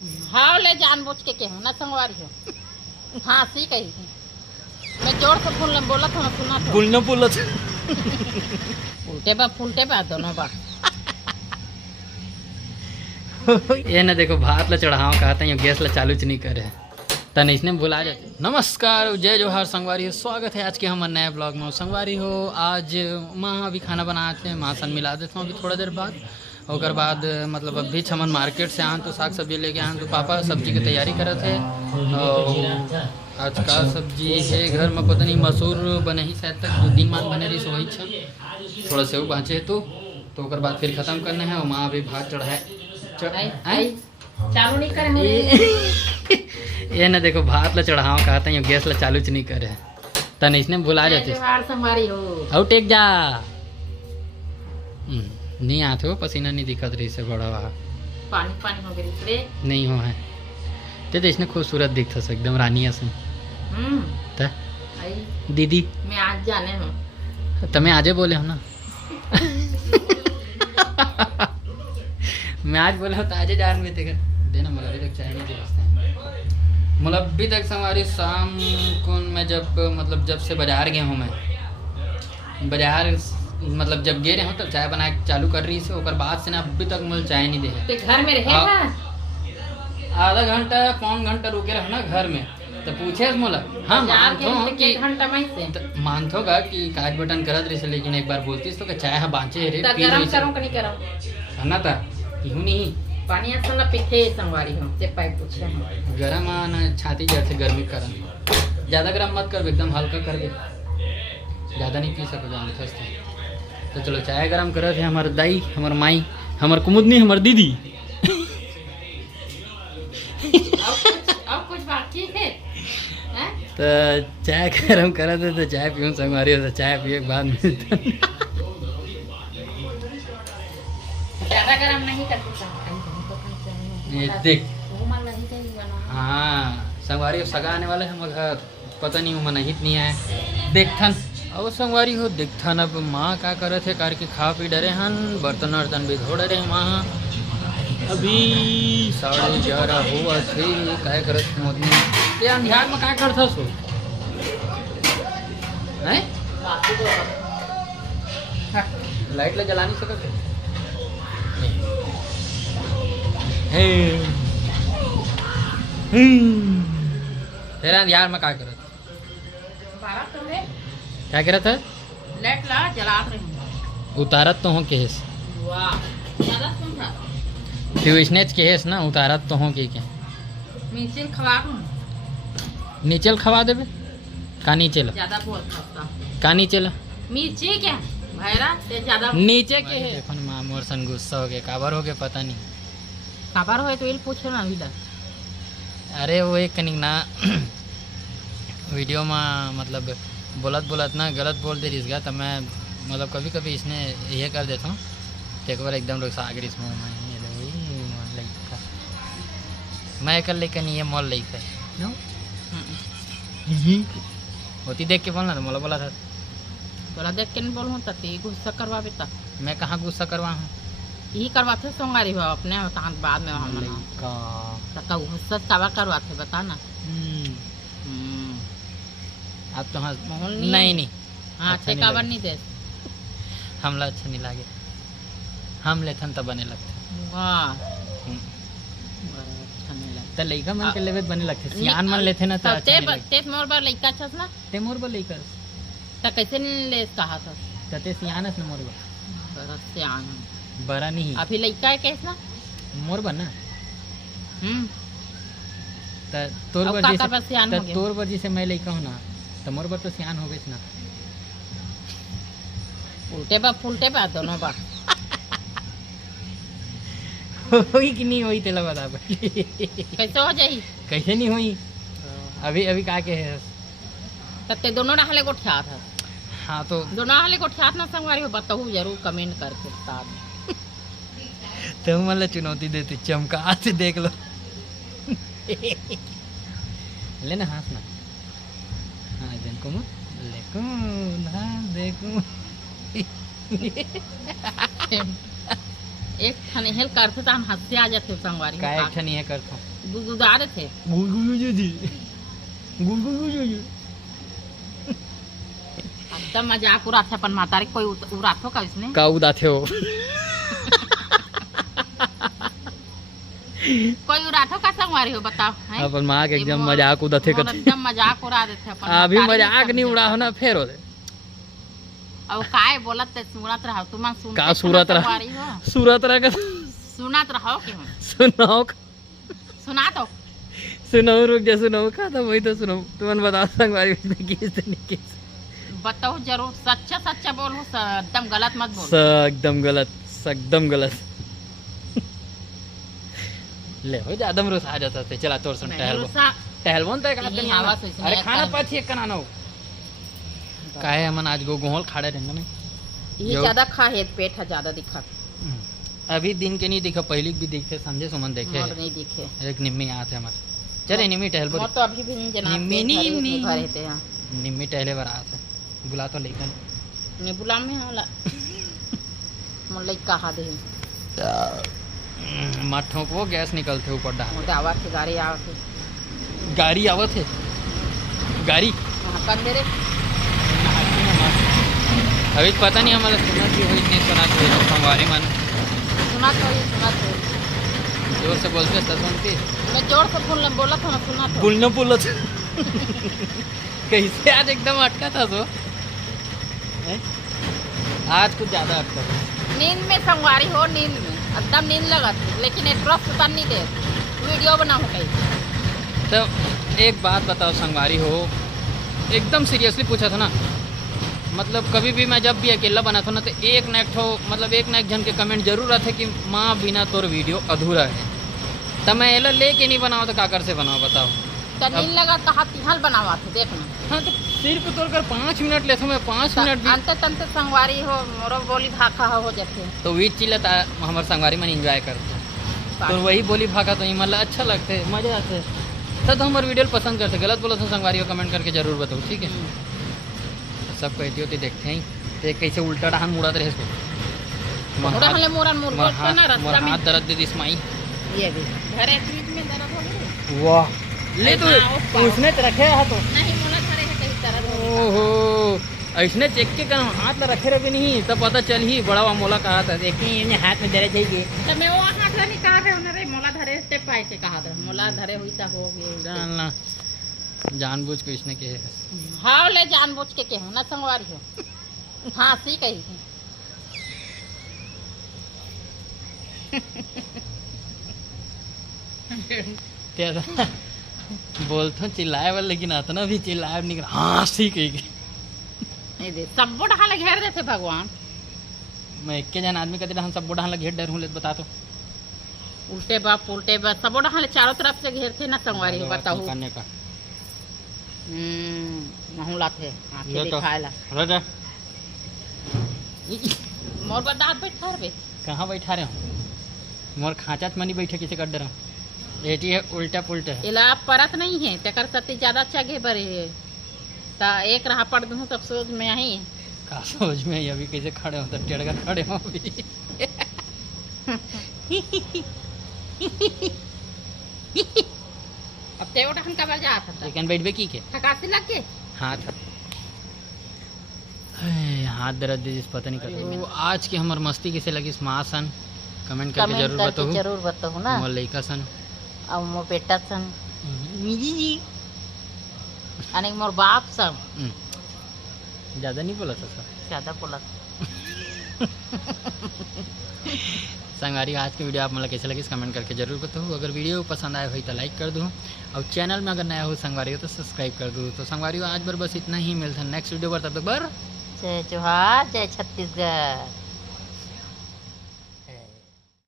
हाँ ले जानबूझ के कहूँ ना संगवारी हो। हाँ सी कही मैं जोर से फूल बोला था ना सुना था बोलना बोला था फूलते बा दोनों बा। ये ना देखो भात ला चढ़ाओ कहते हैं गैस ला चालू नहीं करे तन इसने बुला जाते। नमस्कार जय जोहार संगवारी हो, स्वागत है आज के हमारे नए ब्लॉग में। संगवारी हो आज माँ अभी खाना बनाते हैं, माँ सन मिला देता हूँ अभी थोड़ा देर बाद। और बाद मतलब अभी हमन मार्केट से आन तो साग सब्जी लेके आन तो पापा सब्जी की तैयारी करे थे। और आज का सब्जी है घर में पता नहीं मसूर बने ही शायद तक 2 दिन मान बने रही सो वही थोड़ा सेव बाँचे तो बाद फिर ख़त्म करना है। और माँ अभी भात चढ़ाए चालू नहीं करे ये ना देखो भात ला चढ़ाओ कहते हैं गैस ला चालू नहीं करे तन इसने बुला जाते संगवारी हो और टेक जा नहीं आते हो पसीना नहीं दिखत रही से बड़ा वहाँ पानी पानी हो गई नहीं हो है तो इसने खूबसूरत दिखता से एकदम रानी से दीदी मैं आज जाने हूँ तमें आजे बोले हो ना मैं आज बोला तो आजे जान में देना मतलब अभी तक चाय नहीं दिखते मतलब अभी तक हमारी शाम को मैं जब से बाजार गया हूँ मैं बाजार मतलब जब गे रहे हो तब चाय बनाए चालू कर रही से और बाद से ना अभी तक मुझे चाय नहीं दे घर में रहे आधा घंटा पौन घंटा रुके रहो ना घर में तो पूछे मोला। हाँ मानतो गा कि काज बटन करत रही से लेकिन एक बार बोलती तो चाय हाँ बाँचे रे गरम करो कि नहीं करो ना था क्यों नहीं पानी ऐसा पीछे संगवारी हो ते पाइप पूछे गरम आना छाती जैसे गर्मी करन ज़्यादा गरम मत कर एकदम हल्का कर दे ज़्यादा नहीं पी सको जान तो चलो चाय गरम करे थे हमारे दाई हमारे माई हमारे कुमुदनी हमारे दीदी अब कुछ बाकी है तो चाय गरम करे थे तो चाय पीऊँ संगवारी हो तो चाय पिए के बाद मिलता ज़्यादा गरम नहीं करती ये देख हाँ संगवारी सगा आने वाले हम घर पता नहीं वो मनहित नहीं आए देखथन अब संगवारी हो देखथन। अब माँ क्या करे थे करके खा पी डरे हन बर्तन वर्तन भी धो डरे माँ अभी 11:30 हुआ थे क्या करत मोदी ये अंधियार में क्या करता सो हैं लाइट ला जला नहीं सकते तेरा अंधियार में क्या करत क्या कह रहा था लेट ला जला रही उतारत तो हो केस तू स्नेच केस ना उतारत तो हो के क्या मिर्ची खवा नीचल खवा देबे का नीचे ला ज्यादा बोल सकता का नीचे ला मिर्ची क्या भैरा ते ज्यादा नीचे के है देखो मां मोर सन गुस्सा हो गया काबर हो गया पता नहीं काबर होए तो इल पूछे ना अभी अरे वो एक कनिक ना वीडियो में मतलब बोलत ना गलत बोल दे रही गया तो मैं मतलब कभी कभी इसने ये कर देता हूँ तो एक बार एकदम रुक आगे इसमें मैं कर लेकिन ये मॉल लेके होती देख के बोलना तो मोला बोला था बोला देख के नहीं बोलूँ तो गुस्सा करवा बेटा मैं कहाँ गुस्सा करवा हूँ यही करवाते सोंगारी हो अपने बाद में हम गुस्सा कावा करवाते बता ना अब तो हाँ नहीं हाँ अच्छा काबर नहीं दे हमला अच्छा नहीं लगे हम लेथन तब बने लगते वाह तो लइका मन के लेवे बने लगते सियान मन लेथे ना तो ते मोर बार लइका छस ना ते मोर बार लइका तो कैसे ले कहा था तते सियानस ना मोर बार सियान बड़ा नहीं अभी लइका है कैसे ना मोर बार ना तोर बार जैसे मैं लइका हूँ ना तो मोर बार तो सियान हो गई ना फुलटे बा दोनों बा होई कि नहीं होई तेला बता कैसे हो जाई कैसे नहीं हुई अभी का के है तते दोनों नहले को ठिया था हाँ तो दोनों नहले को ठिया ना संगवारी हो बताओ जरूर कमेंट करके बता तुम मतलब चुनौती देती चमका से देख लो लेना हाथ ना हाँ देखो लेको ना देखो एक ठन हेल करथे त हम हंसे आ जाथे संगवारी का एक ठन ये करथो गुदगुदा देथे एकदम मजाक उड़ाथे अपन मातारी कोई उड़ाथो का इसने का उदाथे हो कोई उड़ाथो का संगवारी हो बताओ हैं? अपन माँ के ये एकदम मोर- मजाक उदाथे मोर कर एकदम मजाक उड़ा देथे अपन अभी मातारी मजाक नहीं नहीं समझे। उड़ा हो ना फेर हो दे अब काय बोलत ते सुनत रहो तुम सुन का सूरत रह संगवारी हो सूरत रह के सुनत रहो कि हम सुनाओ सुना तो सुनाओ रुक जा सुनाओ का था वही तो सुनाओ तुमन बताओ संगवारी में किस तरीके से बताओ जरूर सच्चा सच्चा बोलो एकदम गलत मत बोलो एकदम गलत एकदम गलत ले हो ज्यादा रोज आ जाता थे चला तोर सुन टहल टहल बोन तक यही हवा से इसमें अरे खाना टहल- पाथी एक कना काहे हमन आज गोहल खाड़े रहेंगे ना ये यो- ज्यादा खा है पेट है ज्यादा दिखा अभी दिन के नहीं दिखा पहले भी दिखे संजय सुमन देखे मोर नहीं दिखे एक निम्मी यहाँ से हमारे चले निम्मी टहल मोर बोल तो अभी भी नहीं जना निम्मी नहीं घर रहते हैं निम्मी टहले बर आते बुला तो लेकर ने बुला में होला मोर लई कहा दे मत ठोकवो गैस निकलते ऊपर डाल मोर दावा के गाड़ी आवत गाड़ी आवत है गाड़ी वहां कर दे रे अभी पता नहीं हमारा सुना कि हुई नहीं सुना तो हमारी मन सुना तो जोर से बोलते सुनती मैं जोर से फोन बोला था ना सुना तो बोलना बोला कैसे आज एकदम अटका था तो आज कुछ ज्यादा अटका था नींद में संगवारी हो नींद में एकदम नींद लगत लेकिन एड्रेस पता नहीं दे वीडियो बनाओ कहीं तो एक बात बताओ संगवारी हो एकदम सीरियसली पूछा था ना मतलब कभी भी मैं जब भी अकेला बना था ना तो एक न एक ठो मतलब एक न एक जन के कमेंट जरूर आते कि माँ बिना तोर वीडियो अधूरा है तब मैं एला लेके नहीं बनाओ तो काकर से बनाओ बताओ तो नींद लगा तो हाथ तिहल बनावा थे देखना हाँ तो सिर को तोड़कर 5 मिनट लेता मैं 5 मिनट भी अंते तंते संगवारी हो मोरो बोली भाखा हो जाते तो वीच चिल्ला हमारे संगवारी में एंजॉय करते तो वही बोली भागा तो मतलब अच्छा लगते मजा आते सब हमारे वीडियो पसंद करते गलत बोलो तो संगवारी को कमेंट करके जरूर बताओ ठीक है सब कहती होती देखते हैं तो कैसे उल्टा डहान मुड़ा रहे इसको मोरा हले मोरा मोर बोल तो ना रास्ता में हाथ दर्द दे दी इसमाई ये भी घरे बीच में दर्द हो गई वाह ले तो उसने तो रखे है तो नहीं मोला घरे है कहीं दर्द हो ओहो ऐसने चेक के कर हाथ ला रखे रहे नहीं तब पता चल ही बड़ा हुआ मोला कहा था देखिए ये हाथ में दर्द है तो मैं वो हाथ ला नहीं कहा रहे रे मोला धरे से पाए के कहा था मोला धरे हुई ता हो गई जानना जानबूझ के इसने के हाँ ले जानबूझ के हो ना संगवारी हो फांसी कही बोलते चिल्लाए वाले लेकिन इतना भी चिल्लाए नहीं हाँ ठीक है नहीं दे सब ढाल घेर देते भगवान मैं एक के जन आदमी कहते हम सब ढाल घेर डर हूँ ले बता तो उल्टे बाप सब ढाल चारों तरफ से घेरते ना संगवारी हो बताओ करने का नहुला थे आंखें ले तो। दिखाएला राजा मोर बदात बैठा रे कहाँ बैठा रहे हो मोर खाँचा में नहीं बैठे किसी कर रहा एटी है उल्टा पुल्टा है इला परत नहीं है तेकर सती ज्यादा चगे बरे है ता एक रहा पड़ दूं तब सोच में आई का सोच में अभी कैसे खड़े हो तो टेढ़ कर खड़े हो अभी अब तेवट हम कबर जा था लेकिन बैठ बे की के थकासी लग के हाथ हाथ दर्द जिस पता नहीं करता तो आज की हमार मस्ती किसे लगी स्मासन कमेंट करके जरूर बताओ ना मोर लइका सन अब मोर बेटा सन अनेक मोर बाप सन ज्यादा नहीं बोला था सर ज्यादा बोला संगवारी आज की वीडियो आप मतलब कैसे लगी कमेंट करके जरूर बताओ अगर वीडियो पसंद आए हो तो लाइक कर दो और चैनल में अगर नया हो संगवारी हो तो सब्सक्राइब कर दो तो संगवारी आज बार बस इतना ही मिलता है नेक्स्ट वीडियो पर तब तक जय जोहार जय छत्तीसगढ़।